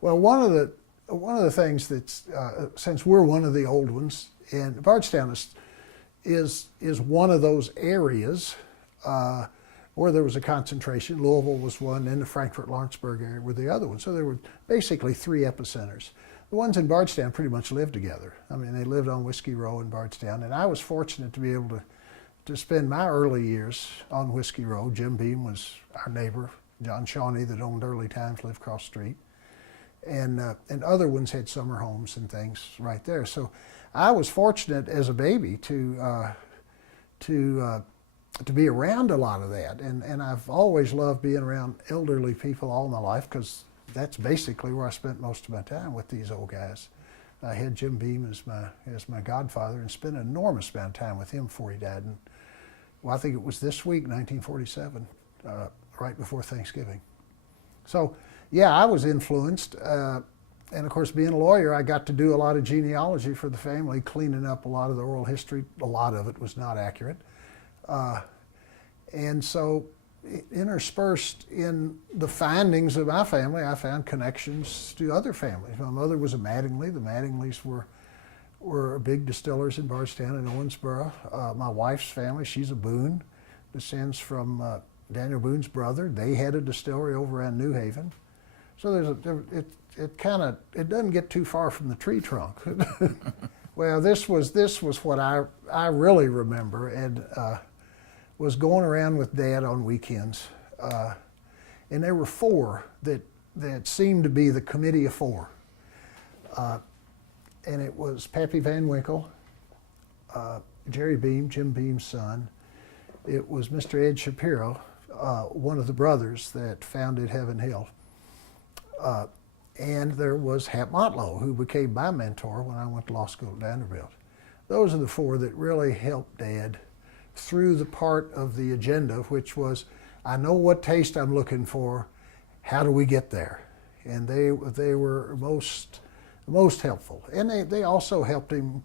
Well, one of the things that's since we're one of the old ones, and Bardstown is one of those areas where there was a concentration. Louisville was one, and the Frankfurt-Lawrenceburg area were the other one. So there were basically three epicenters. The ones in Bardstown pretty much lived together. I mean, they lived on Whiskey Row in Bardstown, and I was fortunate to be able to spend my early years on Whiskey Row. Jim Beam was our neighbor. John Shawnee, that owned Early Times, lived across the street. And other ones had summer homes and things right there. So I was fortunate as a baby to be around a lot of that. And I've always loved being around elderly people all my life, because that's basically where I spent most of my time, with these old guys. I had Jim Beam as my godfather, and spent an enormous amount of time with him before he died. And well, I think it was this week, 1947, right before Thanksgiving. So yeah, I was influenced. And of course, being a lawyer, I got to do a lot of genealogy for the family, cleaning up a lot of the oral history. A lot of it was not accurate. And so interspersed in the findings of my family, I found connections to other families. My mother was a Mattingly. The Mattingleys were big distillers in Bardstown and Owensboro. My wife's family, she's a Boone, descends from Daniel Boone's brother. They had a distillery over in New Haven. So it doesn't get too far from the tree trunk. Well, this was what I really remember, and was going around with Dad on weekends, and there were four that seemed to be the committee of four, and it was Pappy van Winkle, Jerry Beam, Jim Beam's son. It was Mr. Ed Shapira, one of the brothers that founded Heaven Hill. And there was Hap Motlow, who became my mentor when I went to law school at Vanderbilt. Those are the four that really helped Dad through the part of the agenda, which was, I know what taste I'm looking for, how do we get there? And they were most helpful. And they also helped him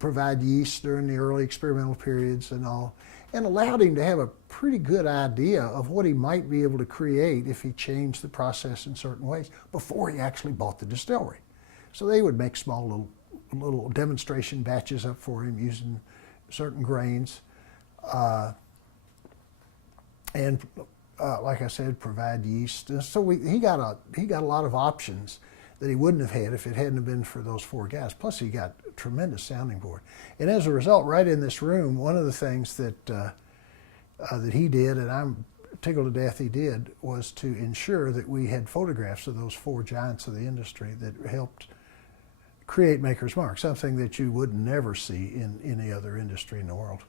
provide yeast during the early experimental periods and all, and allowed him to have a pretty good idea of what he might be able to create if he changed the process in certain ways before he actually bought the distillery. So they would make small little demonstration batches up for him using certain grains, and like I said, provide yeast. So he got a lot of options that he wouldn't have had if it hadn't have been for those four guys. Plus, he got a tremendous sounding board. And as a result, right in this room, one of the things that he did, and I'm tickled to death he did, was to ensure that we had photographs of those four giants of the industry that helped create Maker's Mark, something that you would never see in any other industry in the world.